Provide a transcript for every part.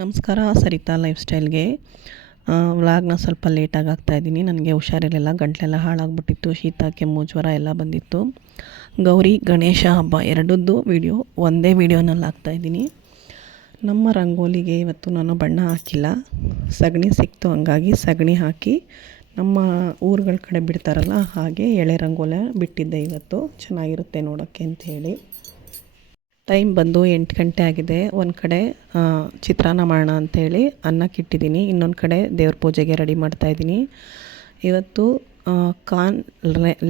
ನಮಸ್ಕಾರ ಸರಿತಾ ಲೈಫ್ ಸ್ಟೈಲ್ಗೆ ವ್ಲಾಗ್ನ ಸ್ವಲ್ಪ ಲೇಟಾಗಿ ಹಾಕ್ತಾಯಿದ್ದೀನಿ. ನನಗೆ ಹುಷಾರಿರಲಿಲ್ಲ, ಗಂಟಲೆಲ್ಲ ಹಾಳಾಗ್ಬಿಟ್ಟಿತ್ತು, ಶೀತ ಕೆಮ್ಮು ಜ್ವರ ಎಲ್ಲ ಬಂದಿತ್ತು. ಗೌರಿ ಗಣೇಶ ಹಬ್ಬ ಎರಡದ್ದು ವಿಡಿಯೋ ಒಂದೇ ವಿಡಿಯೋನಲ್ಲಿ ಹಾಕ್ತಾಯಿದ್ದೀನಿ. ನಮ್ಮ ರಂಗೋಲಿಗೆ ಇವತ್ತು ನಾನು ಬಣ್ಣ ಹಾಕಿಲ್ಲ, ಸಗಣಿ ಸಿಕ್ತು, ಹಂಗಾಗಿ ಸಗಣಿ ಹಾಕಿ ನಮ್ಮ ಊರುಗಳ ಕಡೆ ಬಿಡ್ತಾರಲ್ಲ ಹಾಗೆ ಎಳೆ ರಂಗೋಲಿ ಬಿಟ್ಟಿದ್ದೆ. ಇವತ್ತು ಚೆನ್ನಾಗಿರುತ್ತೆ ನೋಡೋಕ್ಕೆ ಅಂಥೇಳಿ. ಟೈಮ್ ಬಂದು 8 ಗಂಟೆ ಆಗಿದೆ. ಒಂದು ಕಡೆ ಚಿತ್ರಾನ್ನ ಮಾಡೋಣ ಅಂಥೇಳಿ ಅನ್ನಕ್ಕಿಟ್ಟಿದ್ದೀನಿ, ಇನ್ನೊಂದು ಕಡೆ ದೇವ್ರ ಪೂಜೆಗೆ ರೆಡಿ ಮಾಡ್ತಾಯಿದ್ದೀನಿ. ಇವತ್ತು ಕಾರ್ನ್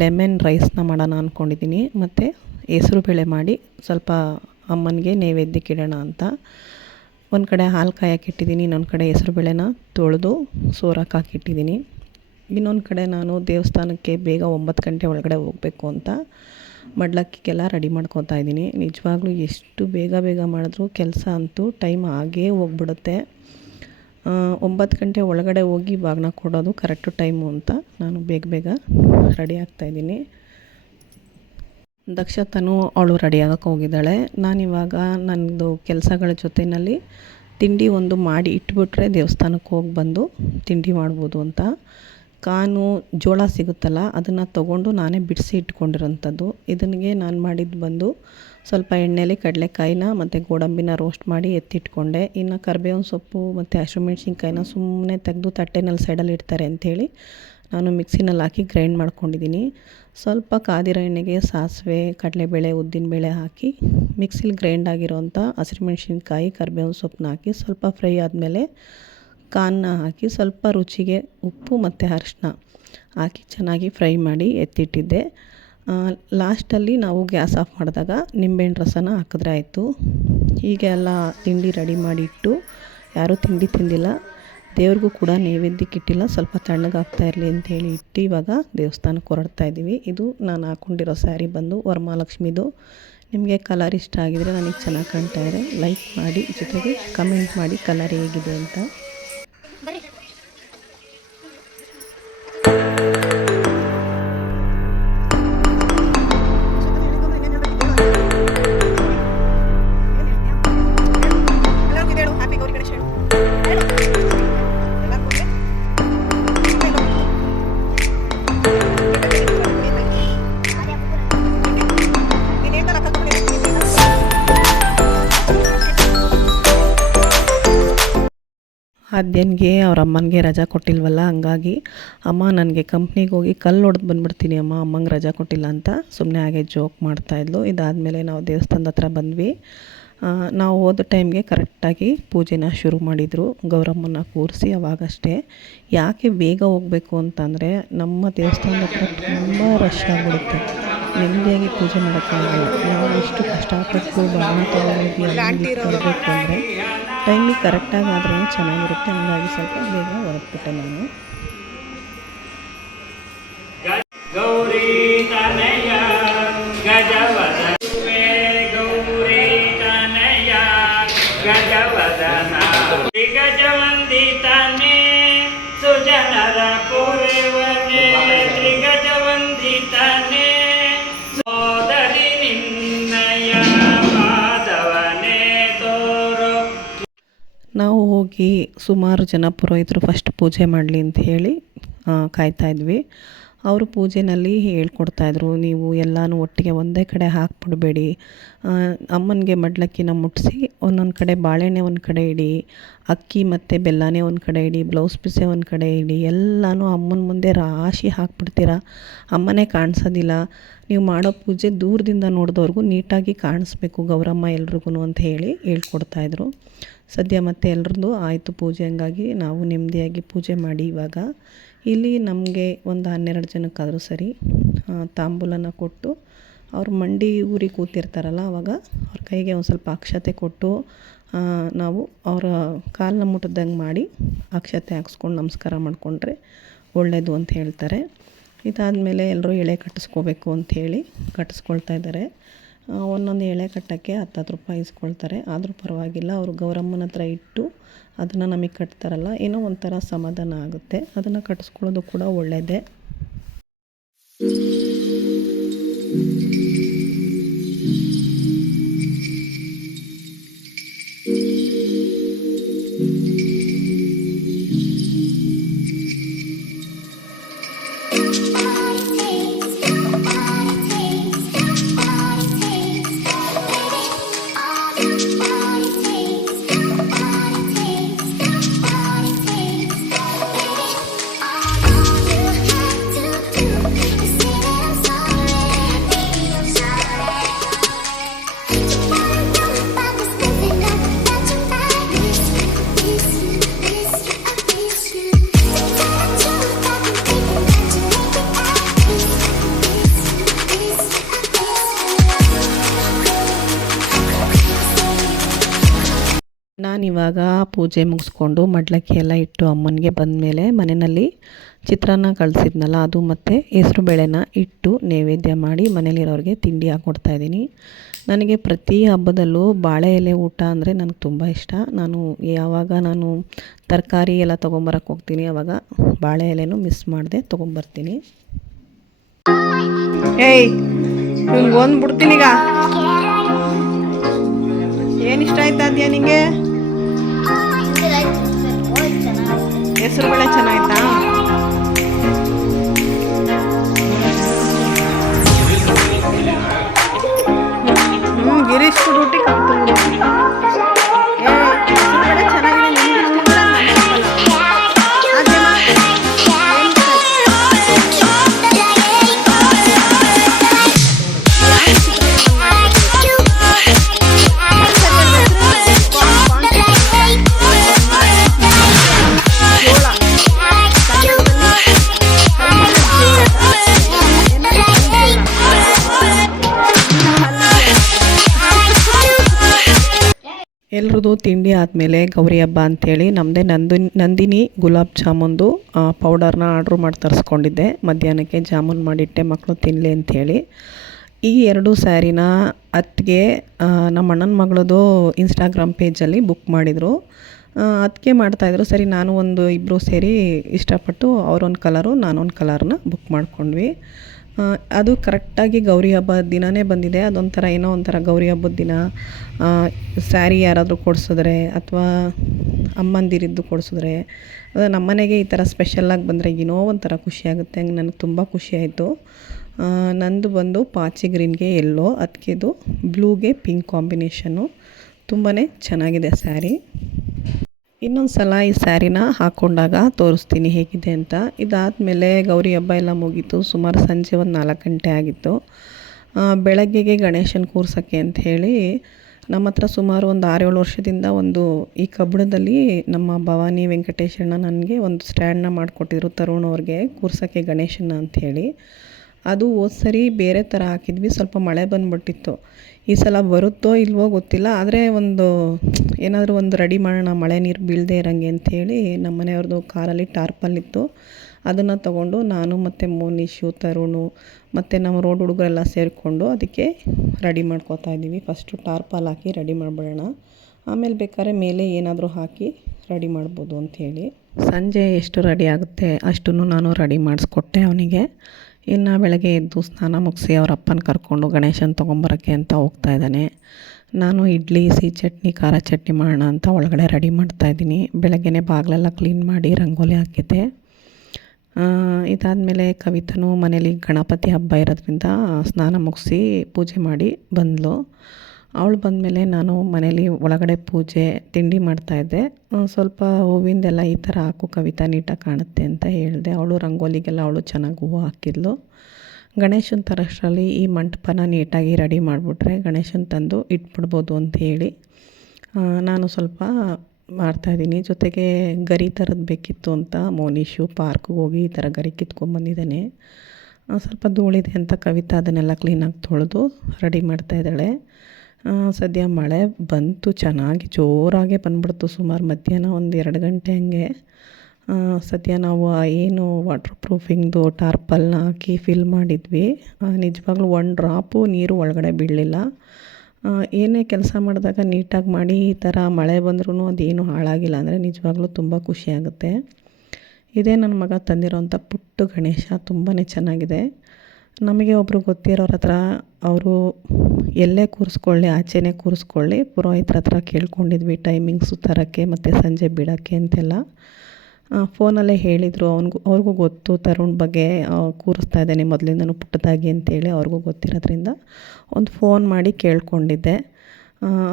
ಲೆಮನ್ ರೈಸ್ನ ಮಾಡೋಣ ಅಂದ್ಕೊಂಡಿದ್ದೀನಿ. ಮತ್ತು ಹೆಸರುಬೇಳೆ ಮಾಡಿ ಸ್ವಲ್ಪ ಅಮ್ಮನಿಗೆ ನೈವೇದ್ಯಕ್ಕೆ ಇಡೋಣ ಅಂತ. ಒಂದು ಕಡೆ ಹಾಲು ಕಾಯಕ್ಕಿಟ್ಟಿದ್ದೀನಿ, ಇನ್ನೊಂದು ಕಡೆ ಹೆಸರುಬೇಳೆನ ತೊಳೆದು ಸೋರಕ್ಕೆ ಹಾಕಿಟ್ಟಿದ್ದೀನಿ. ಇನ್ನೊಂದು ಕಡೆ ನಾನು ದೇವಸ್ಥಾನಕ್ಕೆ ಬೇಗ 9 ಗಂಟೆ ಒಳಗಡೆ ಹೋಗಬೇಕು ಅಂತ ಮಡ್ಲಕ್ಕಿಗೆಲ್ಲ ರೆಡಿ ಮಾಡ್ಕೊತಾ ಇದ್ದೀನಿ. ನಿಜವಾಗ್ಲೂ ಎಷ್ಟು ಬೇಗ ಮಾಡಿದ್ರು ಕೆಲಸ ಅಂತೂ ಟೈಮ್ ಆಗೇ ಹೋಗ್ಬಿಡುತ್ತೆ. 9 ಗಂಟೆ ಒಳಗಡೆ ಹೋಗಿ ಬಾಗಿನ ಕೊಡೋದು ಕರೆಕ್ಟು ಟೈಮು ಅಂತ ನಾನು ಬೇಗ ರೆಡಿ ಆಗ್ತಾಯಿದ್ದೀನಿ. ದಕ್ಷತನು ಅವಳು ರೆಡಿ ಆಗೋಕ್ಕೆ ಹೋಗಿದ್ದಾಳೆ. ನಾನಿವಾಗ ನನ್ನದು ಕೆಲಸಗಳ ಜೊತೆಯಲ್ಲಿ ತಿಂಡಿ ಒಂದು ಮಾಡಿ ಇಟ್ಬಿಟ್ರೆ ದೇವಸ್ಥಾನಕ್ಕೆ ಹೋಗಿ ಬಂದು ತಿಂಡಿ ಮಾಡ್ಬೋದು ಅಂತ. ಕಾನು ಜೋಳ ಸಿಗುತ್ತಲ್ಲ, ಅದನ್ನು ತೊಗೊಂಡು ನಾನೇ ಬಿಡಿಸಿ ಇಟ್ಕೊಂಡಿರೋಂಥದ್ದು. ಇದನ್ನಿಗೆ ನಾನು ಮಾಡಿದ್ದು ಬಂದು ಸ್ವಲ್ಪ ಎಣ್ಣೆಲಿ ಕಡಲೆಕಾಯಿನ ಮತ್ತು ಗೋಡಂಬಿನ ರೋಸ್ಟ್ ಮಾಡಿ ಎತ್ತಿಟ್ಕೊಂಡೆ. ಇನ್ನು ಕರಿಬೇವಿನ ಸೊಪ್ಪು ಮತ್ತು ಹಸಿಮೆಣ್ಸಿನ್ಕಾಯಿನ ಸುಮ್ಮನೆ ತೆಗೆದು ತಟ್ಟೆನಲ್ಲಿ ಸೈಡಲ್ಲಿ ಇಡ್ತಾರೆ ಅಂಥೇಳಿ ನಾನು ಮಿಕ್ಸಿನಲ್ಲಿ ಹಾಕಿ ಗ್ರೈಂಡ್ ಮಾಡ್ಕೊಂಡಿದ್ದೀನಿ. ಸ್ವಲ್ಪ ಕಾದಿರೋ ಎಣ್ಣೆಗೆ ಸಾಸಿವೆ, ಕಡಲೆಬೇಳೆ, ಉದ್ದಿನಬೇಳೆ ಹಾಕಿ ಮಿಕ್ಸಿಲಿ ಗ್ರೈಂಡ್ ಆಗಿರೋಂಥ ಹಸಿಮೆಣ್ಸಿನ್ಕಾಯಿ, ಕರಿಬೇವಿನ ಸೊಪ್ಪನ್ನ ಹಾಕಿ ಸ್ವಲ್ಪ ಫ್ರೈ ಆದಮೇಲೆ ಕಾನ್ನ ಹಾಕಿ ಸ್ವಲ್ಪ ರುಚಿಗೆ ಉಪ್ಪು ಮತ್ತು ಅರಿಶಿನ ಹಾಕಿ ಚೆನ್ನಾಗಿ ಫ್ರೈ ಮಾಡಿ ಎತ್ತಿಟ್ಟಿದ್ದೆ. ಲಾಸ್ಟಲ್ಲಿ ನಾವು ಗ್ಯಾಸ್ ಆಫ್ ಮಾಡಿದಾಗ ನಿಂಬೆಹಣ್ಣು ರಸನ ಹಾಕಿದ್ರೆ ಆಯಿತು. ಹೀಗೆ ಎಲ್ಲ ತಿಂಡಿ ರೆಡಿ ಮಾಡಿಟ್ಟು ಯಾರೂ ತಿಂಡಿ ತಿಂದಿಲ್ಲ, ದೇವ್ರಿಗೂ ಕೂಡ ನೈವೇದ್ಯಕ್ಕೆ ಇಟ್ಟಿಲ್ಲ, ಸ್ವಲ್ಪ ತಣ್ಣಗಾಗ್ತಾ ಇರಲಿ ಅಂಥೇಳಿ ಇಟ್ಟು ಇವಾಗ ದೇವಸ್ಥಾನಕ್ಕೆ ಹೊರಡ್ತಾ ಇದ್ದೀವಿ. ಇದು ನಾನು ಹಾಕ್ಕೊಂಡಿರೋ ಸ್ಯಾರಿ ಬಂದು ವರಮಹಾಲಕ್ಷ್ಮಿದು. ನಿಮಗೆ ಕಲರ್ ಇಷ್ಟ ಆಗಿದರೆ, ನನಗೆ ಚೆನ್ನಾಗಿ ಕಾಣ್ತಾ ಇದೆ, ಲೈಕ್ ಮಾಡಿ, ಜೊತೆಗೆ ಕಮೆಂಟ್ ಮಾಡಿ ಕಲರ್ ಹೇಗಿದೆ ಅಂತ. ಆದ್ಯನಿಗೆ ಅವ್ರ ಅಮ್ಮನಿಗೆ ರಜಾ ಕೊಟ್ಟಿಲ್ವಲ್ಲ, ಹಂಗಾಗಿ ಅಮ್ಮ ನನಗೆ ಕಂಪ್ನಿಗೆ ಹೋಗಿ ಕಲ್ಲು ಹೊಡೆದು ಬಂದುಬಿಡ್ತೀನಿ ಅಮ್ಮ, ಅಮ್ಮಂಗೆ ರಜಾ ಕೊಟ್ಟಿಲ್ಲ ಅಂತ ಸುಮ್ಮನೆ ಹಾಗೆ ಜೋಕ್ ಮಾಡ್ತಾಯಿದ್ಲು. ಇದಾದಮೇಲೆ ನಾವು ದೇವಸ್ಥಾನದ ಹತ್ರ ಬಂದ್ವಿ. ನಾವು ಹೋದ ಟೈಮ್ಗೆ ಕರೆಕ್ಟಾಗಿ ಪೂಜೆನ ಶುರು ಮಾಡಿದರು, ಗೌರಮ್ಮನ ಕೂರಿಸಿ. ಅವಾಗಷ್ಟೇ ಯಾಕೆ ಬೇಗ ಹೋಗಬೇಕು ಅಂತಂದರೆ ನಮ್ಮ ದೇವಸ್ಥಾನದ ಹತ್ರ ತುಂಬ ರಶ್ ಆಗಿಬಿಡುತ್ತೆ, ನೆಮ್ಮದಿಯಾಗಿ ಪೂಜೆ ಮಾಡೋಕ್ಕಾಗಲ್ಲ. ನಾವು ಎಷ್ಟು ಕಷ್ಟಪಟ್ಟು ಬಾಣ ತೊಗೊಂಡೋಗಿ ಅಲ್ಲಿ ತರಬೇಕು ಅಂದರೆ ಟೈಮಿಗೆ ಕರೆಕ್ಟಾಗಿ ಆದ್ರೇ ಚೆನ್ನಾಗಿರುತ್ತೆ. ಹಂಗಾಗಿ ಸ್ವಲ್ಪ ಬೇಗ ಹೊರಟ್ಬಿಟ್ಟೆ ನಾನು. ಗೌರಿ ತನಯ ಗಜವದನೆ, ಗೌರಿ ತನಯ ಗಜವದನ, ತ್ರಿಗಜವಂದಿತನೆ ಸುಜನರ ಪೂರ್ವನೆ, ತ್ರಿಗಜವಂದಿತನೆ ಸೋದರಿ ನಿನ್ನಯ ಪಾದವನೆ ತೋರು. ನಾವು ಹೋಗಿ ಸುಮಾರು ಜನ ಪುರೋಹಿತರು ಫಸ್ಟ್ ಪೂಜೆ ಮಾಡಲಿ ಅಂತ ಹೇಳಿ ಕಾಯ್ತಾಯಿದ್ವಿ. ಅವರು ಪೂಜೆನಲ್ಲಿ ಹೇಳ್ಕೊಡ್ತಾಯಿದ್ರು, ನೀವು ಎಲ್ಲನೂ ಒಟ್ಟಿಗೆ ಒಂದೇ ಕಡೆ ಹಾಕ್ಬಿಡಬೇಡಿ, ಅಮ್ಮನಿಗೆ ಮಡ್ಲಕ್ಕಿನ ಮುಟ್ಟಿಸಿ ಒಂದೊಂದು ಕಡೆ ಬಾಳೆಹಣ್ಣೆ ಒಂದು ಕಡೆ ಇಡಿ, ಅಕ್ಕಿ ಮತ್ತು ಬೆಲ್ಲನೇ ಒಂದು ಕಡೆ ಇಡಿ, ಬ್ಲೌಸ್ ಪೀಸೆ ಒಂದು ಕಡೆ ಇಡಿ, ಎಲ್ಲನೂ ಅಮ್ಮನ ಮುಂದೆ ರಾಶಿ ಹಾಕ್ಬಿಡ್ತೀರಾ, ಅಮ್ಮನೇ ಕಾಣಿಸೋದಿಲ್ಲ. ನೀವು ಮಾಡೋ ಪೂಜೆ ದೂರದಿಂದ ನೋಡಿದವ್ರಿಗೂ ನೀಟಾಗಿ ಕಾಣಿಸ್ಬೇಕು ಗೌರಮ್ಮ ಎಲ್ರಿಗೂ ಅಂತ ಹೇಳಿ ಹೇಳ್ಕೊಡ್ತಾಯಿದ್ರು. ಸದ್ಯ ಮತ್ತೆ ಎಲ್ರದ್ದು ಆಯಿತು ಪೂಜೆ, ಹಂಗಾಗಿ ನಾವು ನೆಮ್ಮದಿಯಾಗಿ ಪೂಜೆ ಮಾಡಿ ಇವಾಗ ಇಲ್ಲಿ ನಮಗೆ ಒಂದು 12 ಜನಕ್ಕಾದರೂ ಸರಿ ತಾಂಬೂಲನ ಕೊಟ್ಟು ಅವ್ರ ಮಂಡಿ ಊರಿ ಕೂತಿರ್ತಾರಲ್ಲ, ಆವಾಗ ಅವ್ರ ಕೈಗೆ ಒಂದು ಸ್ವಲ್ಪ ಅಕ್ಷತೆ ಕೊಟ್ಟು ನಾವು ಅವರ ಕಾಲನ್ನ ಮುಟ್ಟದಂಗೆ ಮಾಡಿ ಅಕ್ಷತೆ ಹಾಕ್ಸ್ಕೊಂಡು ನಮಸ್ಕಾರ ಮಾಡಿಕೊಂಡ್ರೆ ಒಳ್ಳೆಯದು ಅಂತ ಹೇಳ್ತಾರೆ. ಇದಾದಮೇಲೆ ಎಲ್ಲರೂ ಎಳೆ ಕಟ್ಟಿಸ್ಕೋಬೇಕು ಅಂಥೇಳಿ ಕಟ್ಟಿಸ್ಕೊಳ್ತಾ ಇದ್ದಾರೆ. ಒಂದೊಂದು ಎಳೆ ಕಟ್ಟೋಕ್ಕೆ 10 ರೂಪಾಯಿ ಇಸ್ಕೊಳ್ತಾರೆ, ಆದರೂ ಪರವಾಗಿಲ್ಲ. ಅವರು ಗೌರಮ್ಮನ ಹತ್ರ ಇಟ್ಟು ಅದನ್ನು ನಮಗೆ ಕಟ್ತಾರಲ್ಲ, ಏನೋ ಒಂಥರ ಸಮಾಧಾನ ಆಗುತ್ತೆ. ಅದನ್ನು ಕಟ್ಟಿಸ್ಕೊಳ್ಳೋದು ಕೂಡ ಒಳ್ಳೆಯದೇ. ಇವಾಗ ಪೂಜೆ ಮುಗಿಸ್ಕೊಂಡು ಮಡ್ಲಕ್ಕಿ ಎಲ್ಲ ಇಟ್ಟು ಅಮ್ಮನಿಗೆ ಬಂದಮೇಲೆ ಮನೆಯಲ್ಲಿ ಚಿತ್ರಾನ್ನ ಕಳಿಸಿದ್ನಲ್ಲ ಅದು ಮತ್ತು ಹೆಸ್ರು ಬೇಳೆನ ಇಟ್ಟು ನೈವೇದ್ಯ ಮಾಡಿ ಮನೇಲಿರೋರಿಗೆ ತಿಂಡಿ ಹಾಕ್ಕೊಡ್ತಾಯಿದ್ದೀನಿ. ನನಗೆ ಪ್ರತಿ ಹಬ್ಬದಲ್ಲೂ ಬಾಳೆ ಎಲೆ ಊಟ ಅಂದರೆ ನನಗೆ ತುಂಬ ಇಷ್ಟ. ಯಾವಾಗ ನಾನು ತರಕಾರಿ ಎಲ್ಲ ತೊಗೊಂಬರಕ್ಕೆ ಹೋಗ್ತೀನಿ ಆವಾಗ ಬಾಳೆ ಎಲೆನೂ ಮಿಸ್ ಮಾಡದೆ ತೊಗೊಂಬರ್ತೀನಿ. ಏಯ್ ಒಂದು ಬಿಡ್ತೀನೀಗ. ಏನು ಇಷ್ಟ ಆಯ್ತಾ ಅದೆಯಾ ನಿಂಗೆ? ಹೆಸರು ಬೇಳೆ ಚೆನ್ನಾಯ್ತಾ? ಗಿರೀಶ್ ಡ್ಯೂಟಿ ಎಲ್ರದ್ದು ತಿಂಡಿ ಆದಮೇಲೆ ಗೌರಿ ಹಬ್ಬ ಅಂಥೇಳಿ ನಮ್ಮದೇ ನಂದಿನಿ ಗುಲಾಬ್ ಜಾಮೂನ್ದು ಪೌಡರ್ನ ಆರ್ಡ್ರ್ ಮಾಡಿ ತರಿಸ್ಕೊಂಡಿದ್ದೆ. ಮಧ್ಯಾಹ್ನಕ್ಕೆ ಜಾಮೂನ್ ಮಾಡಿಟ್ಟೆ ಮಕ್ಕಳು ತಿನ್ನಲಿ ಅಂಥೇಳಿ. ಈ 2 ಸ್ಯಾರಿನ ಅತ್ತಿಗೆ ನಮ್ಮ ಅಣ್ಣನ ಮಗಳದು ಇನ್ಸ್ಟಾಗ್ರಾಮ್ ಪೇಜಲ್ಲಿ ಬುಕ್ ಮಾಡಿದರು. ಅದಕ್ಕೆ ಮಾಡ್ತಾಯಿದ್ರು. ಸರಿ ನಾನು ಇಬ್ಬರು ಸೇರಿ ಇಷ್ಟಪಟ್ಟು ಅವರೊಂದು ಕಲರು ನಾನೊಂದು ಕಲರ್ನ ಬುಕ್ ಮಾಡ್ಕೊಂಡ್ವಿ. ಅದು ಕರೆಕ್ಟಾಗಿ ಗೌರಿ ಹಬ್ಬದ ದಿನವೇ ಬಂದಿದೆ. ಅದೊಂಥರ ಏನೋ ಒಂಥರ ಗೌರಿ ಹಬ್ಬದ ದಿನ ಸ್ಯಾರಿ ಯಾರಾದರೂ ಕೊಡಿಸಿದ್ರೆ ಅಥವಾ ಅಮ್ಮಂದಿರಿದ್ದು ಕೊಡಿಸಿದ್ರೆ ನಮ್ಮನೆಗೆ ಈ ಥರ ಸ್ಪೆಷಲ್ಲಾಗಿ ಬಂದರೆ ಏನೋ ಒಂಥರ ಖುಷಿಯಾಗುತ್ತೆ. ಹಂಗೆ ನನಗೆ ತುಂಬ ಖುಷಿಯಾಯಿತು. ನಂದು ಬಂದು ಪಾಚಿ ಗ್ರೀನ್ಗೆ ಎಲ್ಲೋ, ಅದಕ್ಕಿದು ಬ್ಲೂಗೆ ಪಿಂಕ್ ಕಾಂಬಿನೇಷನ್ನು. ತುಂಬಾ ಚೆನ್ನಾಗಿದೆ ಸ್ಯಾರಿ. ಇನ್ನೊಂದು ಸಲ ಈ ಸ್ಯಾರಿನ ಹಾಕ್ಕೊಂಡಾಗ ತೋರಿಸ್ತೀನಿ ಹೇಗಿದೆ ಅಂತ. ಇದಾದಮೇಲೆ ಗೌರಿ ಹಬ್ಬ ಎಲ್ಲ ಮುಗೀತು. ಸುಮಾರು ಸಂಜೆ ಒಂದು 4 ಗಂಟೆ ಆಗಿತ್ತು. ಬೆಳಗ್ಗೆಗೆ ಗಣೇಶನ ಕೂರ್ಸೋಕ್ಕೆ ಅಂಥೇಳಿ ನಮ್ಮ ಹತ್ರ ಸುಮಾರು ಒಂದು 6-7 ವರ್ಷದಿಂದ ಈ ಕಬ್ಬಣದಲ್ಲಿ ನಮ್ಮ ಭವಾನಿ ವೆಂಕಟೇಶಣ್ಣ ನನಗೆ ಒಂದು ಸ್ಟ್ಯಾಂಡನ್ನ ಮಾಡಿಕೊಟ್ಟಿದ್ರು ತರುಣ್ ಅವ್ರಿಗೆ ಕೂರ್ಸೋಕ್ಕೆ ಗಣೇಶನ ಅಂಥೇಳಿ. ಅದು ಹೋದ ಸರಿ ಬೇರೆ ಥರ ಹಾಕಿದ್ವಿ, ಸ್ವಲ್ಪ ಮಳೆ ಬಂದುಬಿಟ್ಟಿತ್ತು. ಈ ಸಲ ಬರುತ್ತೋ ಇಲ್ವೋ ಗೊತ್ತಿಲ್ಲ, ಆದರೆ ಏನಾದರೂ ಒಂದು ರೆಡಿ ಮಾಡೋಣ ಮಳೆ ನೀರು ಬೀಳದೆ ಇರೋಂಗೆ ಅಂಥೇಳಿ ನಮ್ಮ ಮನೆಯವ್ರದ್ದು ಕಾರಲ್ಲಿ ಟಾರ್ಪಲ್ಲಿತ್ತು. ಅದನ್ನು ತೊಗೊಂಡು ನಾನು ಮತ್ತು ಮೋನಿಶು, ತರುಣು ಮತ್ತು ನಮ್ಮ ರೋಡ್ ಹುಡುಗರೆಲ್ಲ ಸೇರಿಕೊಂಡು ಅದಕ್ಕೆ ರೆಡಿ ಮಾಡ್ಕೋತಾ ಇದ್ದೀವಿ. ಫಸ್ಟು ಟಾರ್ಪಲ್ ಹಾಕಿ ರೆಡಿ ಮಾಡಿಬಿಡೋಣ, ಆಮೇಲೆ ಬೇಕಾದ್ರೆ ಮೇಲೆ ಏನಾದರೂ ಹಾಕಿ ರೆಡಿ ಮಾಡ್ಬೋದು ಅಂಥೇಳಿ. ಸಂಜೆ ಎಷ್ಟು ರೆಡಿ ಆಗುತ್ತೆ ಅಷ್ಟನ್ನು ನಾನು ರೆಡಿ ಮಾಡಿಸ್ಕೊಟ್ಟೆ ಅವನಿಗೆ. ಇನ್ನು ಬೆಳಗ್ಗೆ ಎದ್ದು ಸ್ನಾನ ಮುಗಿಸಿ ಅವ್ರ ಅಪ್ಪನ ಕರ್ಕೊಂಡು ಗಣೇಶನ ತೊಗೊಂಬರೋಕ್ಕೆ ಅಂತ ಹೋಗ್ತಾ ಇದ್ದಾನೆ. ನಾನು ಇಡ್ಲಿ, ಸಿಹಿ ಚಟ್ನಿ, ಖಾರ ಚಟ್ನಿ ಮಾಡೋಣ ಅಂತ ಒಳಗಡೆ ರೆಡಿ ಮಾಡ್ತಾಯಿದ್ದೀನಿ. ಬೆಳಗ್ಗೆನೇ ಬಾಗಿಲೆಲ್ಲ ಕ್ಲೀನ್ ಮಾಡಿ ರಂಗೋಲಿ ಹಾಕಿದ್ದೆ. ಇದಾದಮೇಲೆ ಕವಿತನೂ ಮನೇಲಿ ಗಣಪತಿ ಹಬ್ಬ ಇರೋದ್ರಿಂದ ಸ್ನಾನ ಮುಗಿಸಿ ಪೂಜೆ ಮಾಡಿ ಬಂದಳು. ಅವಳು ಬಂದಮೇಲೆ ನಾನು ಮನೇಲಿ ಒಳಗಡೆ ಪೂಜೆ ತಿಂಡಿ ಮಾಡ್ತಾಯಿದ್ದೆ. ಸ್ವಲ್ಪ ಹೂವಿಂದೆಲ್ಲ ಈ ಥರ ಹಾಕು ಕವಿತಾ ನೀಟಾಗಿ ಕಾಣುತ್ತೆ ಅಂತ ಹೇಳಿದೆ. ಅವಳು ರಂಗೋಲಿಗೆಲ್ಲ ಅವಳು ಚೆನ್ನಾಗಿ ಹೂವು ಹಾಕಿದ್ಲು. ಗಣೇಶನ ತರಷ್ಟರಲ್ಲಿ ಈ ಮಂಟಪನ ನೀಟಾಗಿ ರೆಡಿ ಮಾಡಿಬಿಟ್ರೆ ಗಣೇಶನ ತಂದು ಇಟ್ಬಿಡ್ಬೋದು ಅಂತ ಹೇಳಿ ನಾನು ಸ್ವಲ್ಪ ಮಾಡ್ತಾಯಿದ್ದೀನಿ. ಜೊತೆಗೆ ಗರಿ ಥರದ್ದು ಬೇಕಿತ್ತು ಅಂತ ಮೋನಿಶು ಪಾರ್ಕ್ಗೆ ಹೋಗಿ ಈ ಥರ ಗರಿ ಕಿತ್ಕೊಂಡ್ಬಂದಿದ್ದಾನೆ. ಸ್ವಲ್ಪ ಧೂಳಿದೆ ಅಂತ ಕವಿತಾ ಅದನ್ನೆಲ್ಲ ಕ್ಲೀನಾಗಿ ತೊಳೆದು ರೆಡಿ ಮಾಡ್ತಾಯಿದ್ದಾಳೆ. ಸದ್ಯ ಮಳೆ ಬಂತು, ಚೆನ್ನಾಗಿ ಜೋರಾಗೆ ಬಂದ್ಬಿಡ್ತು. ಸುಮಾರು ಮಧ್ಯಾಹ್ನ ಒಂದು 2 ಗಂಟೆ ಹಂಗೆ. ಸದ್ಯ ನಾವು ಏನು ವಾಟರ್ ಪ್ರೂಫಿಂಗ್ದು ಟಾರ್ಪಲ್ನ ಹಾಕಿ ಫಿಲ್ ಮಾಡಿದ್ವಿ. ನಿಜವಾಗ್ಲೂ 1 ಡ್ರಾಪು ನೀರು ಒಳಗಡೆ ಬೀಳಲಿಲ್ಲ. ಏನೇ ಕೆಲಸ ಮಾಡಿದಾಗ ನೀಟಾಗಿ ಮಾಡಿ ಈ ಥರ ಮಳೆ ಬಂದ್ರೂ ಅದೇನು ಹಾಳಾಗಿಲ್ಲ ಅಂದರೆ ನಿಜವಾಗ್ಲೂ ತುಂಬ ಖುಷಿಯಾಗುತ್ತೆ. ಇದೇ ನನ್ನ ಮಗ ತಂದಿರೋಂಥ ಪುಟ್ಟ ಗಣೇಶ, ತುಂಬಾ ಚೆನ್ನಾಗಿದೆ. ನಮಗೆ ಒಬ್ಬರು ಗೊತ್ತಿರೋರ ಹತ್ರ ಅವರು ಎಲ್ಲೇ ಕೂರಿಸ್ಕೊಳ್ಳಿ ಆಚೆನೇ ಕೂರಿಸ್ಕೊಳ್ಳಿ ಪುರೋಹಿತರ ಹತ್ರ ಕೇಳ್ಕೊಂಡಿದ್ವಿ ಟೈಮಿಂಗ್ಸು ತರೋಕ್ಕೆ ಮತ್ತು ಸಂಜೆ ಬಿಡೋಕ್ಕೆ ಅಂತೆಲ್ಲ. ಫೋನಲ್ಲೇ ಹೇಳಿದರು. ಅವ್ರಿಗೂ ಗೊತ್ತು ತರುಣ್ ಬಗ್ಗೆ, ಕೂರಿಸ್ತಾ ಇದ್ದೇನೆ ಮೊದಲಿಂದನೂ ಪುಟ್ಟದಾಗಿ ಅಂತೇಳಿ ಅವ್ರಿಗೂ ಗೊತ್ತಿರೋದ್ರಿಂದ ಒಂದು ಫೋನ್ ಮಾಡಿ ಕೇಳ್ಕೊಂಡಿದ್ದೆ.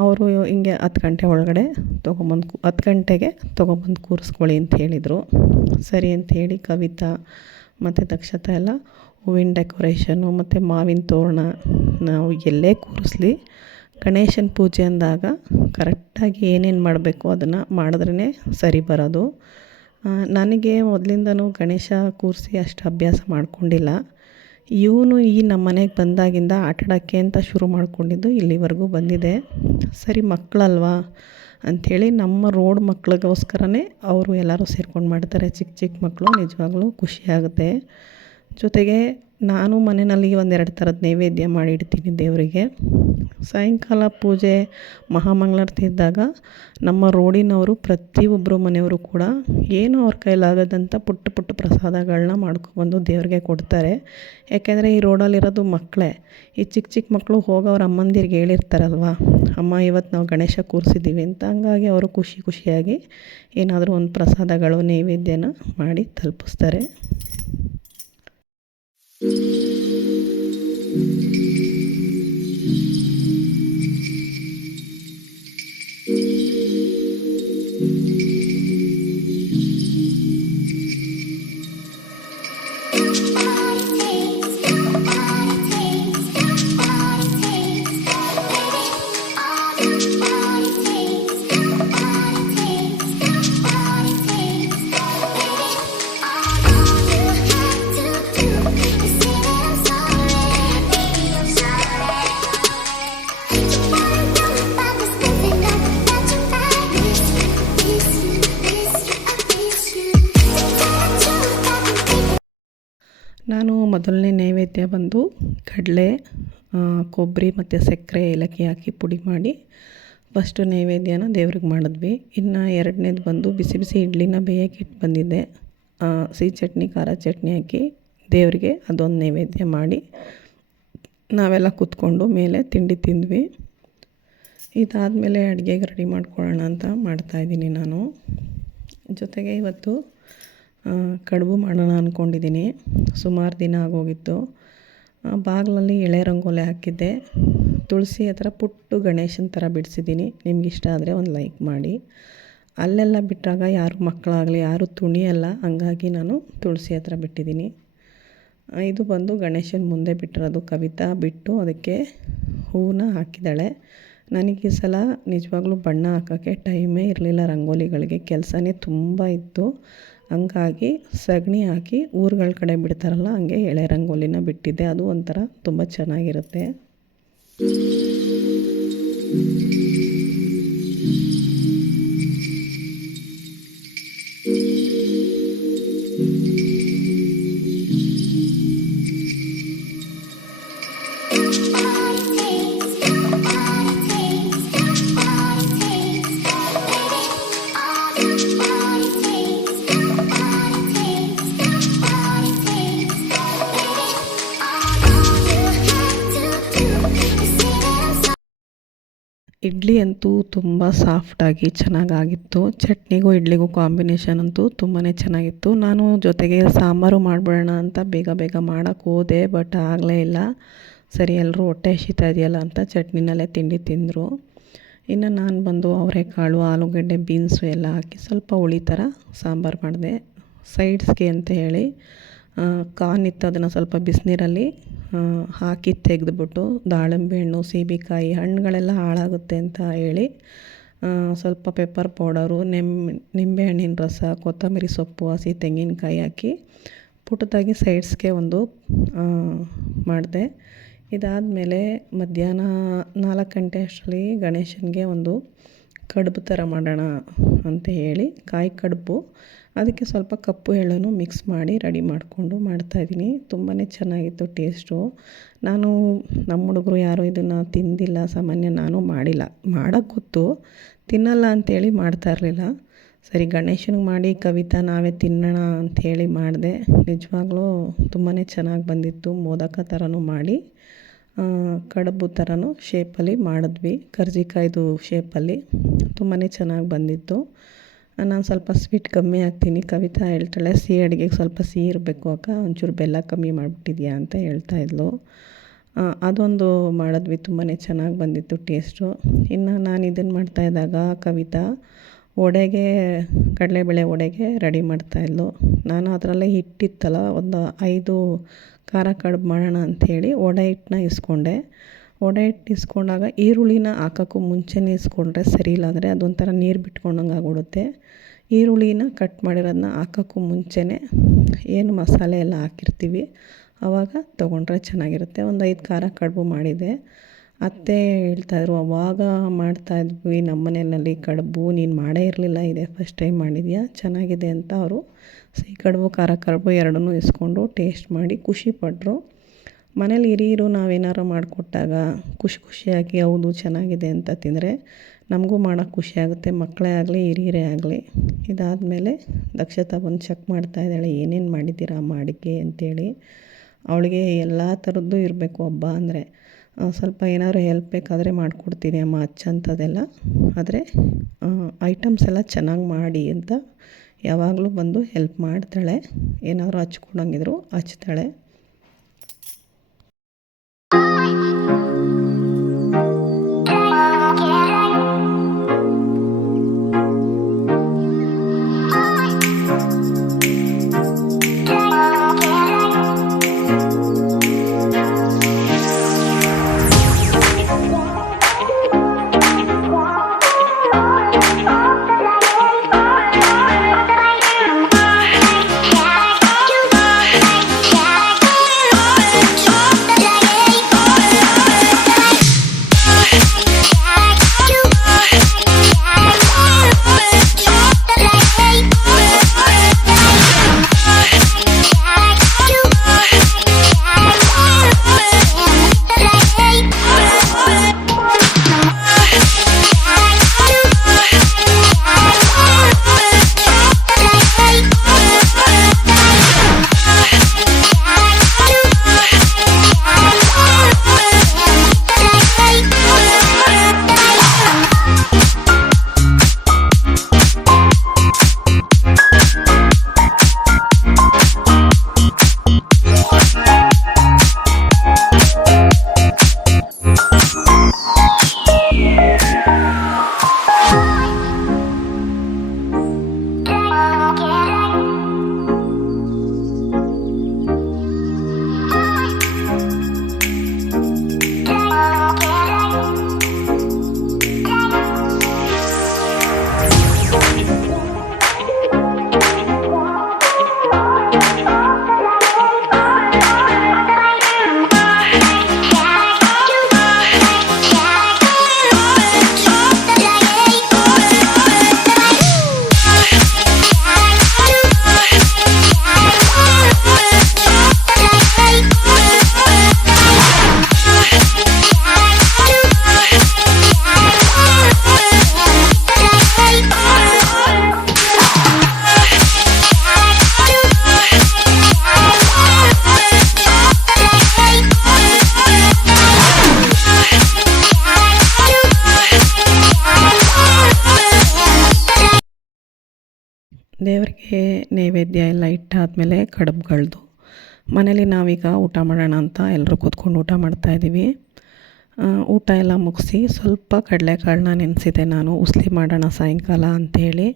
ಅವರು ಹಿಂಗೆ 10 ಗಂಟೆ ಒಳಗಡೆ 10 ಗಂಟೆಗೆ ತೊಗೊಂಬಂದು ಕೂರಿಸ್ಕೊಳ್ಳಿ ಅಂತ ಹೇಳಿದರು. ಸರಿ ಅಂಥೇಳಿ ಕವಿತಾ ಮತ್ತು ದಕ್ಷತಾ ಎಲ್ಲ ಹೂವಿನ ಡೆಕೋರೇಷನು ಮತ್ತು ಮಾವಿನ ತೋರಣ ನಾವು ಎಲ್ಲೇ ಕೂರಿಸ್ಲಿ ಗಣೇಶನ ಪೂಜೆ ಅಂದಾಗ ಕರೆಕ್ಟಾಗಿ ಏನೇನು ಮಾಡಬೇಕು ಅದನ್ನು ಮಾಡಿದ್ರೇ ಸರಿ ಬರೋದು. ನನಗೆ ಮೊದಲಿಂದನೂ ಗಣೇಶ ಕೂರಿಸಿ ಅಷ್ಟು ಅಭ್ಯಾಸ ಮಾಡ್ಕೊಂಡಿಲ್ಲ. ಇವನು ಈ ನಮ್ಮ ಮನೆಗೆ ಬಂದಾಗಿಂದ ಆಟಾಡೋಕ್ಕೆ ಅಂತ ಶುರು ಮಾಡ್ಕೊಂಡಿದ್ದು ಇಲ್ಲಿವರೆಗೂ ಬಂದಿದೆ. ಸರಿ ಮಕ್ಕಳಲ್ವಾ ಅಂಥೇಳಿ ನಮ್ಮ ರೋಡ್ ಮಕ್ಳಿಗೋಸ್ಕರನೇ ಅವರು ಎಲ್ಲರೂ ಸೇರ್ಕೊಂಡು ಮಾಡ್ತಾರೆ. ಚಿಕ್ಕ ಚಿಕ್ಕ ಮಕ್ಕಳು ನಿಜವಾಗ್ಲೂ ಖುಷಿಯಾಗುತ್ತೆ. ಜೊತೆಗೆ ನಾನು ಮನೆಯಲ್ಲಿ ಒಂದೆರಡು ಥರದ ನೈವೇದ್ಯ ಮಾಡಿಡ್ತೀನಿ ದೇವರಿಗೆ. ಸಾಯಂಕಾಲ ಪೂಜೆ ಮಹಾಮಂಗಳಾರತಿ ಇದ್ದಾಗ ನಮ್ಮ ರೋಡಿನವರು ಪ್ರತಿಯೊಬ್ಬರು ಮನೆಯವರು ಕೂಡ ಏನೋ ಅವ್ರ ಕೈಲಾಗದಂಥ ಪುಟ್ಟ ಪುಟ್ಟ ಪ್ರಸಾದಗಳನ್ನ ಮಾಡ್ಕೊಬಂದು ದೇವ್ರಿಗೆ ಕೊಡ್ತಾರೆ. ಯಾಕೆಂದರೆ ಈ ರೋಡಲ್ಲಿರೋದು ಮಕ್ಕಳೇ. ಈ ಚಿಕ್ಕ ಚಿಕ್ಕ ಮಕ್ಕಳು ಹೋಗಿ ಅವ್ರ ಅಮ್ಮಂದಿರಿಗೆ ಹೇಳಿರ್ತಾರಲ್ವ, ಅಮ್ಮ ಇವತ್ತು ನಾವು ಗಣೇಶ ಕೂರಿಸಿದ್ದೀವಿ ಅಂತ. ಹಂಗಾಗಿ ಅವರು ಖುಷಿಯಾಗಿ ಏನಾದರೂ ಒಂದು ಪ್ರಸಾದಗಳು ನೈವೇದ್ಯನ ಮಾಡಿ ತಲುಪಿಸ್ತಾರೆ. ನಾನು ಮೊದಲನೇ ನೈವೇದ್ಯ ಬಂದು ಕಡಲೆ, ಕೊಬ್ಬರಿ ಮತ್ತು ಸಕ್ಕರೆ, ಏಲಕ್ಕಿ ಹಾಕಿ ಪುಡಿ ಮಾಡಿ ಫಸ್ಟು ನೈವೇದ್ಯನ ದೇವ್ರಿಗೆ ಮಾಡಿದ್ವಿ. ಇನ್ನು ಎರಡನೇದು ಬಂದು ಬಿಸಿ ಬಿಸಿ ಇಡ್ಲಿನ ಬೇಯಕ್ಕೆ ಇಟ್ಟು ಬಂದಿದ್ದೆ. ಸಿಹಿ ಚಟ್ನಿ, ಖಾರ ಚಟ್ನಿ ಹಾಕಿ ದೇವರಿಗೆ ಅದೊಂದು ನೈವೇದ್ಯ ಮಾಡಿ ನಾವೆಲ್ಲ ಕೂತ್ಕೊಂಡು ಮೇಲೆ ತಿಂಡಿ ತಿಂದ್ವಿ. ಇದಾದಮೇಲೆ ಅಡುಗೆಗೆ ರೆಡಿ ಮಾಡ್ಕೊಳ್ಳೋಣ ಅಂತ ಮಾಡ್ತಾಯಿದ್ದೀನಿ ನಾನು. ಜೊತೆಗೆ ಇವತ್ತು ಕಡುಬು ಮಾಡೋಣ ಅಂದ್ಕೊಂಡಿದ್ದೀನಿ. ಸುಮಾರು ದಿನ ಆಗೋಗಿತ್ತು. ಬಾಗಿಲಲ್ಲಿ ಎಳೆ ರಂಗೋಲಿ ಹಾಕಿದ್ದೆ. ತುಳಸಿ ಹತ್ರ ಪುಟ್ಟು ಗಣೇಶನ ಥರ ಬಿಡಿಸಿದ್ದೀನಿ. ನಿಮಗಿಷ್ಟ ಆದರೆ ಒಂದು ಲೈಕ್ ಮಾಡಿ. ಅಲ್ಲೆಲ್ಲ ಬಿಟ್ಟಾಗ ಯಾರು ಮಕ್ಕಳಾಗಲಿ ಯಾರು ತುಣಿಯಲ್ಲ, ಹಂಗಾಗಿ ನಾನು ತುಳಸಿ ಹತ್ರ ಬಿಟ್ಟಿದ್ದೀನಿ. ಇದು ಬಂದು ಗಣೇಶನ ಮುಂದೆ ಬಿಟ್ಟಿರೋದು. ಕವಿತಾ ಬಿಟ್ಟು ಅದಕ್ಕೆ ಹೂವನ್ನ ಹಾಕಿದ್ದಾಳೆ. ನನಗೆ ಈ ಸಲ ನಿಜವಾಗ್ಲೂ ಬಣ್ಣ ಹಾಕೋಕ್ಕೆ ಟೈಮೇ ಇರಲಿಲ್ಲ. ರಂಗೋಲಿಗಳಿಗೆ ಕೆಲಸನೇ ತುಂಬ ಇತ್ತು. ಹಂಗಾಗಿ ಸಗಣಿ ಹಾಕಿ ಊರುಗಳ ಕಡೆ ಬಿಡ್ತಾರಲ್ಲ, ಹಂಗೆ ಎಳೆ ರಂಗೋಲಿನ ಬಿಟ್ಟಿದ್ದೆ. ಅದು ಒಂಥರ ತುಂಬ ಚೆನ್ನಾಗಿರುತ್ತೆ. ಇಡ್ಲಿ ಅಂತೂ ತುಂಬ ಸಾಫ್ಟಾಗಿ ಚೆನ್ನಾಗಾಗಿತ್ತು. ಚಟ್ನಿಗೂ ಇಡ್ಲಿಗೂ ಕಾಂಬಿನೇಷನ್ ಅಂತೂ ತುಂಬಾ ಚೆನ್ನಾಗಿತ್ತು. ನಾನು ಜೊತೆಗೆ ಸಾಂಬಾರು ಮಾಡಿಬಿಡೋಣ ಅಂತ ಬೇಗ ಮಾಡೋಕ್ಕೆ ಹೋದೆ, ಬಟ್ ಆಗಲೇ ಇಲ್ಲ. ಸರಿ, ಎಲ್ಲರೂ ಹೊಟ್ಟೆ ಹಸಿತಾ ಇದೆಯಲ್ಲ ಅಂತ ಚಟ್ನಿನಲ್ಲೇ ತಿಂಡಿ ತಿಂದರು. ಇನ್ನು ನಾನು ಬಂದು ಅವರೆಕಾಳು, ಆಲೂಗಡ್ಡೆ, ಬೀನ್ಸು ಎಲ್ಲ ಹಾಕಿ ಸ್ವಲ್ಪ ಹುಳಿ ಥರ ಸಾಂಬಾರು ಮಾಡಿದೆ. ಸೈಡ್ಸ್ಗೆ ಅಂತ ಹೇಳಿ ಕಾರ್ನ್ ಇತ್ತು, ಅದನ್ನು ಸ್ವಲ್ಪ ಬಿಸಿನೀರಲ್ಲಿ ಹಾಕಿ ತೆಗೆದುಬಿಟ್ಟು ದಾಳಿಂಬೆ ಹಣ್ಣು, ಸೀಬೆಕಾಯಿ, ಹಣ್ಣುಗಳೆಲ್ಲ ಹಾಳಾಗುತ್ತೆ ಅಂತ ಹೇಳಿ ಸ್ವಲ್ಪ ಪೆಪ್ಪರ್ ಪೌಡರು, ನಿಂಬೆಹಣ್ಣಿನ ರಸ, ಕೊತ್ತಂಬರಿ ಸೊಪ್ಪು, ಹಸಿ ತೆಂಗಿನಕಾಯಿ ಹಾಕಿ ಪುಟ್ಟದಾಗಿ ಸೈಡ್ಸ್ಗೆ ಒಂದು ಮಾಡಿದೆ. ಇದಾದಮೇಲೆ ಮಧ್ಯಾಹ್ನ 4 ಗಂಟೆ ಅಷ್ಟರಲ್ಲಿ ಗಣೇಶನಿಗೆ ಒಂದು ಕಡುಬು ಥರ ಮಾಡೋಣ ಅಂತ ಹೇಳಿ ಕಾಯಿ ಕಡುಬು, ಅದಕ್ಕೆ ಸ್ವಲ್ಪ ಕಪ್ಪು ಎಳ್ಳನ್ನು ಮಿಕ್ಸ್ ಮಾಡಿ ರೆಡಿ ಮಾಡಿಕೊಂಡು ಮಾಡ್ತಾಯಿದ್ದೀನಿ. ತುಂಬಾ ಚೆನ್ನಾಗಿತ್ತು ಟೇಸ್ಟು. ನಮ್ಮ ಹುಡುಗರು ಯಾರೂ ಇದನ್ನು ತಿಂದಿಲ್ಲ, ಸಾಮಾನ್ಯ ನಾನು ಮಾಡಿಲ್ಲ. ಮಾಡೋಕ್ಕೆ ಗೊತ್ತು, ತಿನ್ನಲ್ಲ ಅಂಥೇಳಿ ಮಾಡ್ತಾಯಿರಲಿಲ್ಲ. ಸರಿ, ಗಣೇಶನಿಗೆ ಮಾಡಿ ಕವಿತಾ ನಾವೇ ತಿನ್ನೋಣ ಅಂಥೇಳಿ ಮಾಡಿದೆ. ನಿಜವಾಗ್ಲೂ ತುಂಬಾ ಚೆನ್ನಾಗಿ ಬಂದಿತ್ತು. ಮೋದಕ ಥರನೂ ಮಾಡಿ ಕಡುಬು ಥರನೂ ಶೇಪಲ್ಲಿ ಮಾಡಿದ್ವಿ. ಕರ್ಜಿಕಾಯ್ದು ಶೇಪಲ್ಲಿ ತುಂಬಾ ಚೆನ್ನಾಗಿ ಬಂದಿತ್ತು. ನಾನು ಸ್ವಲ್ಪ ಸ್ವೀಟ್ ಕಮ್ಮಿ ಹಾಕ್ತೀನಿ. ಕವಿತಾ ಹೇಳ್ತಾಳೆ, ಸಿಹಿ ಅಡುಗೆಗೆ ಸ್ವಲ್ಪ ಸಿಹಿ ಇರಬೇಕು ಅಕ್ಕ, ಒಂಚೂರು ಬೆಲ್ಲ ಕಮ್ಮಿ ಮಾಡಿಬಿಟ್ಟಿದ್ಯಾ ಅಂತ ಹೇಳ್ತಾಯಿದ್ಲು. ಅದೊಂದು ಮಾಡಿದ್ವಿ. ತುಂಬಾ ಚೆನ್ನಾಗಿ ಬಂದಿತ್ತು ಟೇಸ್ಟು. ಇನ್ನು ನಾನು ಇದನ್ನು ಮಾಡ್ತಾಯಿದ್ದಾಗ ಕವಿತಾ ವಡೆಗೆ, ಕಡಲೆಬೇಳೆ ವಡೆಗೆ ರೆಡಿ ಮಾಡ್ತಾಯಿದ್ಲು. ನಾನು ಅದರಲ್ಲೇ ಹಿಟ್ಟಿತ್ತಲ್ಲ, ಒಂದು 5 ಖಾರ ಕಡುಬು ಮಾಡೋಣ ಅಂಥೇಳಿ ವಡೆ ಹಿಟ್ಟನ್ನ ಇಸ್ಕೊಂಡೆ. ವಡೆ ಹಿಟ್ಟು ಇಸ್ಕೊಂಡಾಗ ಈರುಳ್ಳಿನ ಹಾಕೋಕ್ಕೂ ಮುಂಚೆನೇ ಇಸ್ಕೊಂಡ್ರೆ ಸರಿ, ಇಲ್ಲ ಅಂದರೆ ಅದೊಂಥರ ನೀರು ಬಿಟ್ಕೊಂಡಂಗೆ ಆಗ್ಬಿಡುತ್ತೆ. ಈರುಳ್ಳಿನ ಕಟ್ ಮಾಡಿರೋದನ್ನ ಹಾಕೋಕ್ಕೂ ಮುಂಚೆನೇ ಏನು ಮಸಾಲೆ ಎಲ್ಲ ಹಾಕಿರ್ತೀವಿ ಆವಾಗ ತೊಗೊಂಡ್ರೆ ಚೆನ್ನಾಗಿರುತ್ತೆ. ಒಂದು 5 ಖಾರ ಕಡುಬು ಮಾಡಿದೆ. ಅತ್ತೆ ಹೇಳ್ತಾಯಿದ್ರು, ಅವಾಗ ಮಾಡ್ತಾಯಿದ್ವಿ ನಮ್ಮ ಮನೆಯಲ್ಲಿ ಕಡುಬು, ನೀನು ಮಾಡೇ ಇರಲಿಲ್ಲ, ಇದೇ ಫಸ್ಟ್ ಟೈಮ್ ಮಾಡಿದ್ಯಾ, ಚೆನ್ನಾಗಿದೆ ಅಂತ ಅವರು ಸಿಹಿ ಕಡುಬು ಖಾರ ಕಡುಬು ಎರಡನ್ನೂ ಇಸ್ಕೊಂಡು ಟೇಸ್ಟ್ ಮಾಡಿ ಖುಷಿಪಟ್ಟರು. ಮನೇಲಿ ಹಿರಿಯರು ನಾವೇನಾರು ಮಾಡಿಕೊಟ್ಟಾಗ ಖುಷಿಯಾಗಿ ಹೌದು ಚೆನ್ನಾಗಿದೆ ಅಂತ ತಿಂದರೆ ನಮಗೂ ಮಾಡೋಕ್ಕೆ ಖುಷಿಯಾಗುತ್ತೆ, ಮಕ್ಕಳೇ ಆಗಲಿ ಹಿರಿಯರೇ ಆಗಲಿ. ಇದಾದಮೇಲೆ ದಕ್ಷತಾ ಬಂದು ಚೆಕ್ ಮಾಡ್ತಾಯಿದ್ದಾಳೆ, ಏನೇನು ಮಾಡಿದ್ದೀರಾ ಅಮ್ಮ ಅಡುಗೆ ಅಂತೇಳಿ. ಅವಳಿಗೆ ಎಲ್ಲ ಥರದ್ದು ಇರಬೇಕು ಹಬ್ಬ ಅಂದರೆ. ಸ್ವಲ್ಪ ಏನಾದರೂ ಹೆಲ್ಪ್ ಬೇಕಾದರೆ ಮಾಡಿಕೊಡ್ತೀನಿ ಅಮ್ಮ ಹಚ್ಚಂಥದ್ದೆಲ್ಲ, ಆದರೆ ಐಟಮ್ಸ್ ಎಲ್ಲ ಚೆನ್ನಾಗಿ ಮಾಡಿ ಅಂತ ಯಾವಾಗಲೂ ಬಂದು ಹೆಲ್ಪ್ ಮಾಡ್ತಾಳೆ. ಏನಾದರೂ ಹಚ್ಕೊಡಂಗಿದ್ರು ಹಚ್ತಾಳೆ. ದೇವರಿಗೆ ನೈವೇದ್ಯ ಎಲ್ಲ ಇಟ್ಟಾದಮೇಲೆ ಕಡುಬುಗಳ್ದು ಮನೇಲಿ ನಾವೀಗ ಊಟ ಮಾಡೋಣ ಅಂತ ಎಲ್ಲರೂ ಕೂತ್ಕೊಂಡು ಊಟ ಮಾಡ್ತಾಯಿದ್ದೀವಿ. ಊಟ ಎಲ್ಲ ಮುಗಿಸಿ ಸ್ವಲ್ಪ ಕಡಲೆಕಾಳನ್ನ ನೆನೆಸಿದೆ ನಾನು, ಉಸ್ಲಿ ಮಾಡೋಣ ಸಾಯಂಕಾಲ ಅಂಥೇಳಿ.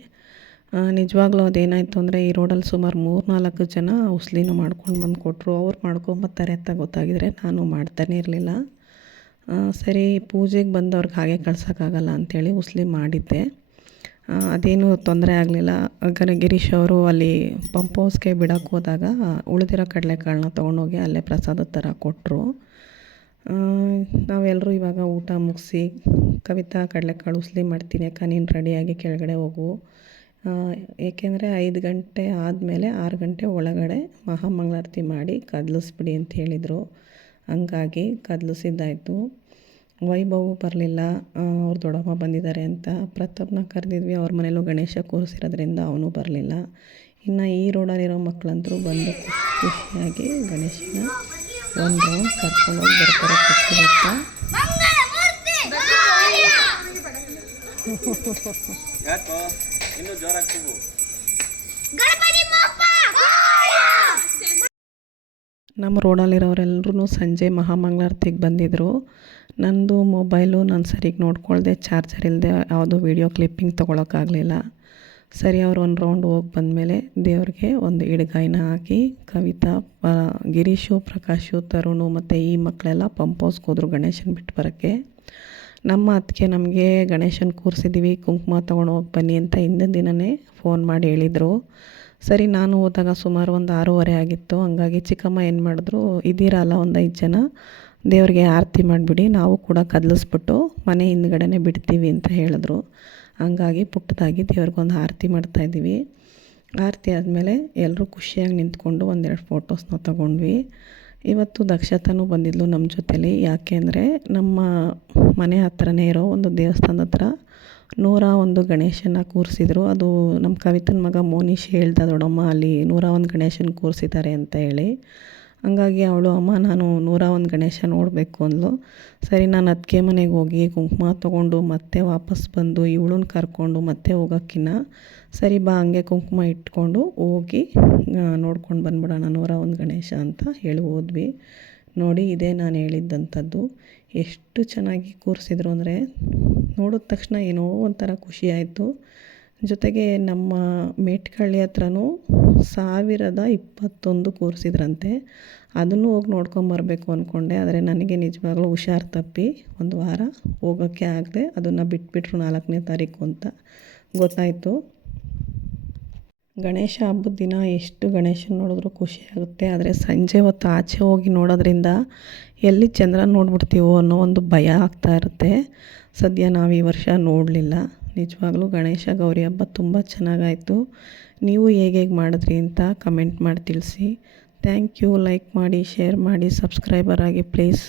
ನಿಜವಾಗ್ಲೂ ಅದೇನಾಯಿತು ಅಂದರೆ ಈ ರೋಡಲ್ಲಿ ಸುಮಾರು 3-4 ಜನ ಉಸ್ಲಿನೂ ಮಾಡ್ಕೊಂಡು ಬಂದು ಕೊಟ್ಟರು. ಅವ್ರು ಮಾಡ್ಕೊಂಬರ್ತಾರೆ ಅಂತ ಗೊತ್ತಾಗಿದ್ರೆ ನಾನು ಮಾಡ್ತಾನೆ ಇರಲಿಲ್ಲ. ಸರಿ ಪೂಜೆಗೆ ಬಂದವ್ರಿಗೆ ಹಾಗೆ ಕಳ್ಸೋಕ್ಕಾಗಲ್ಲ ಅಂಥೇಳಿ ಉಸ್ಲಿ ಮಾಡಿದ್ದೆ. ಅದೇನೂ ತೊಂದರೆ ಆಗಲಿಲ್ಲ. ಗಿರೀಶ್ ಅವರು ಅಲ್ಲಿ ಪಂಪ್ ಹೌಸ್ಗೆ ಬಿಡೋಕ್ಕೆ ಹೋದಾಗ ಉಳಿದಿರೋ ಕಡಲೆಕಾಳನ್ನ ತೊಗೊಂಡೋಗಿ ಅಲ್ಲೇ ಪ್ರಸಾದದ ಥರ ಕೊಟ್ಟರು. ನಾವೆಲ್ಲರೂ ಇವಾಗ ಊಟ ಮುಗಿಸಿ, ಕವಿತಾ ಕಡಲೆಕಾಳು ಉಸ್ಲಿ ಮಾಡ್ತೀನಿ ಅಕ್ಕ, ನೀನು ರೆಡಿಯಾಗಿ ಕೆಳಗಡೆ ಹೋಗು, ಏಕೆಂದರೆ 5 ಗಂಟೆ ಆದಮೇಲೆ 6 ಗಂಟೆ ಒಳಗಡೆ ಮಹಾಮಂಗಳಾರತಿ ಮಾಡಿ ಕದಲಿಸ್ಬಿಡಿ ಅಂತ ಹೇಳಿದರು. ಹಂಗಾಗಿ ಕದಲಿಸಿದ್ದಾಯಿತು. ವೈಭವ್ ಬರಲಿಲ್ಲ, ಅವ್ರ ದೊಡ್ಡಮ್ಮ ಬಂದಿದ್ದಾರೆ ಅಂತ. ಪ್ರತಾಪ್ನ ಕರೆದಿದ್ವಿ, ಅವ್ರ ಮನೇಲೂ ಗಣೇಶ ಕೂರಿಸಿರೋದ್ರಿಂದ ಅವನು ಬರಲಿಲ್ಲ. ಇನ್ನು ಈ ರೋಡಲ್ಲಿರೋ ಮಕ್ಕಳಂತರೂ ಬಂದು ಖುಷಿಯಾಗಿ ಗಣೇಶನ ಒಂದು ರೌಂಡ್ ಕರ್ಕೊಂಡೋಗಿ ಬರ್ತಾರೆ ಖುಷಿ. ನಮ್ಮ ರೋಡಲ್ಲಿರೋರೆಲ್ಲರೂ ಸಂಜೆ ಮಹಾಮಂಗಳಾರತಿಗೆ ಬಂದಿದ್ದರು. ನಂದು ಮೊಬೈಲು ನಾನು ಸರಿಗೆ ನೋಡ್ಕೊಳ್ದೆ, ಚಾರ್ಜರ್ ಇಲ್ಲದೆ ಯಾವುದೋ ವೀಡಿಯೋ ಕ್ಲಿಪ್ಪಿಂಗ್ ತೊಗೊಳಕ್ಕಾಗಲಿಲ್ಲ. ಸರಿ ಅವ್ರು ಒಂದು ರೌಂಡ್ ಹೋಗಿ ಬಂದಮೇಲೆ ದೇವ್ರಿಗೆ ಒಂದು ಇಡಗಾಯಿನ ಹಾಕಿ ಕವಿತಾ, ಗಿರೀಶು, ಪ್ರಕಾಶು, ತರುಣು ಮತ್ತು ಈ ಮಕ್ಕಳೆಲ್ಲ ಪಂಪ್ ಹೌಸ್ಗೆ ಹೋದ್ರು ಗಣೇಶನ ಬಿಟ್ಟು ಬರೋಕ್ಕೆ. ನಮ್ಮ ಅದಕ್ಕೆ ನಮಗೆ ಗಣೇಶನ ಕೂರಿಸಿದ್ದೀವಿ, ಕುಂಕುಮ ತೊಗೊಂಡು ಹೋಗಿ ಬನ್ನಿ ಅಂತ ಹಿಂದಿನ ದಿನವೇ ಫೋನ್ ಮಾಡಿ ಹೇಳಿದರು. ಸರಿ ನಾನು ಹೋದಾಗ ಸುಮಾರು ಒಂದು 6:30 ಆಗಿತ್ತು. ಹಂಗಾಗಿ ಚಿಕ್ಕಮ್ಮ ಏನು ಮಾಡಿದ್ರು, ಇದ್ದೀರಲ್ಲ ಒಂದು 5 ಜನ, ದೇವ್ರಿಗೆ ಆರತಿ ಮಾಡಿಬಿಡಿ, ನಾವು ಕೂಡ ಕದಲಿಸ್ಬಿಟ್ಟು ಮನೆ ಹಿಂದ್ಗಡೆನೇ ಬಿಡ್ತೀವಿ ಅಂತ ಹೇಳಿದ್ರು. ಹಂಗಾಗಿ ಪುಟ್ಟದಾಗಿ ದೇವ್ರಿಗೊಂದು ಆರತಿ ಮಾಡ್ತಾಯಿದ್ದೀವಿ. ಆರತಿ ಆದಮೇಲೆ ಎಲ್ಲರೂ ಖುಷಿಯಾಗಿ ನಿಂತ್ಕೊಂಡು ಒಂದೆರಡು ಫೋಟೋಸ್ನ ತೊಗೊಂಡ್ವಿ. ಇವತ್ತು ದಕ್ಷತನೂ ಬಂದಿದ್ಲು ನಮ್ಮ ಜೊತೇಲಿ. ಯಾಕೆ ಅಂದರೆ ನಮ್ಮ ಮನೆ ಹತ್ರನೇ ಇರೋ ಒಂದು ದೇವಸ್ಥಾನದ ಹತ್ರ 101 ಗಣೇಶನ ಕೂರಿಸಿದ್ರು. ಅದು ನಮ್ಮ ಕವಿತನ ಮಗ ಮೋನಿಶ್ ಹೇಳ್ದ, ದೊಡ್ಡಮ್ಮ ಅಲ್ಲಿ 101 ಗಣೇಶನ ಕೂರಿಸಿದ್ದಾರೆ ಅಂತ ಹೇಳಿ. ಹಂಗಾಗಿ ಅವಳು, ಅಮ್ಮ ನಾನು 101 ಗಣೇಶ ನೋಡಬೇಕು ಅಂದ್ಲು. ಸರಿ, ನಾನು ಅದಕ್ಕೆ ಮನೆಗೆ ಹೋಗಿ ಕುಂಕುಮ ತೊಗೊಂಡು ಮತ್ತೆ ವಾಪಸ್ ಬಂದು ಇವಳನ್ನ ಕರ್ಕೊಂಡು ಮತ್ತೆ ಹೋಗೋಕ್ಕಿನ್ನ ಸರಿ ಬಾ ಹಂಗೆ ಕುಂಕುಮ ಇಟ್ಕೊಂಡು ಹೋಗಿ ನೋಡ್ಕೊಂಡು ಬಂದ್ಬಿಡೋಣ 101 ಗಣೇಶ ಅಂತ ಹೇಳಿ ಹೋದ್ವಿ. ನೋಡಿ, ಇದೇ ನಾನು ಹೇಳಿದ್ದಂಥದ್ದು. ಎಷ್ಟು ಚೆನ್ನಾಗಿ ಕೂರಿಸಿದ್ರು ಅಂದರೆ ನೋಡಿದ ತಕ್ಷಣ ಏನೋ ಒಂಥರ ಖುಷಿಯಾಯಿತು. ಜೊತೆಗೆ ನಮ್ಮ ಮೇಟ್ಕಳ್ಳಿ ಹತ್ರನೂ 1021 ಕೂರಿಸಿದ್ರಂತೆ. ಅದನ್ನು ಹೋಗಿ ನೋಡ್ಕೊಂಬರ್ಬೇಕು ಅಂದ್ಕೊಂಡೆ. ಆದರೆ ನನಗೆ ನಿಜವಾಗ್ಲೂ ಹುಷಾರು ತಪ್ಪಿ ಒಂದು ವಾರ ಹೋಗೋಕ್ಕೆ ಆಗದೆ ಅದನ್ನು ಬಿಟ್ಬಿಟ್ರು 4ನೇ ತಾರೀಕು ಅಂತ ಗೊತ್ತಾಯಿತು. ಗಣೇಶ ಹಬ್ಬದ ದಿನ ಎಷ್ಟು ಗಣೇಶನ ನೋಡಿದ್ರೂ ಖುಷಿಯಾಗುತ್ತೆ. ಆದರೆ ಸಂಜೆ ಹೊತ್ತು ಆಚೆ ಹೋಗಿ ನೋಡೋದ್ರಿಂದ ಎಲ್ಲಿ ಚಂದ್ರ ನೋಡ್ಬಿಡ್ತೀವೋ ಅನ್ನೋ ಒಂದು ಭಯ ಆಗ್ತಾ ಇರುತ್ತೆ. ಸದ್ಯ ನಾವು ಈ ವರ್ಷ ನೋಡಲಿಲ್ಲ. ನಿಜವಾಗ್ಲೂ ಗಣೇಶ ಗೌರಿ ಹಬ್ಬ ತುಂಬ ಚೆನ್ನಾಗಾಯಿತು. ನೀವು ಹೇಗೆ ಮಾಡಿದ್ರಿ ಅಂತ ಕಮೆಂಟ್ ಮಾಡಿ ತಿಳಿಸಿ. Thank you. ಲೈಕ್ ಮಾಡಿ, ಶೇರ್ ಮಾಡಿ, ಸಬ್ಸ್ಕ್ರೈಬರ್ ಆಗಿ ಪ್ಲೀಸ್.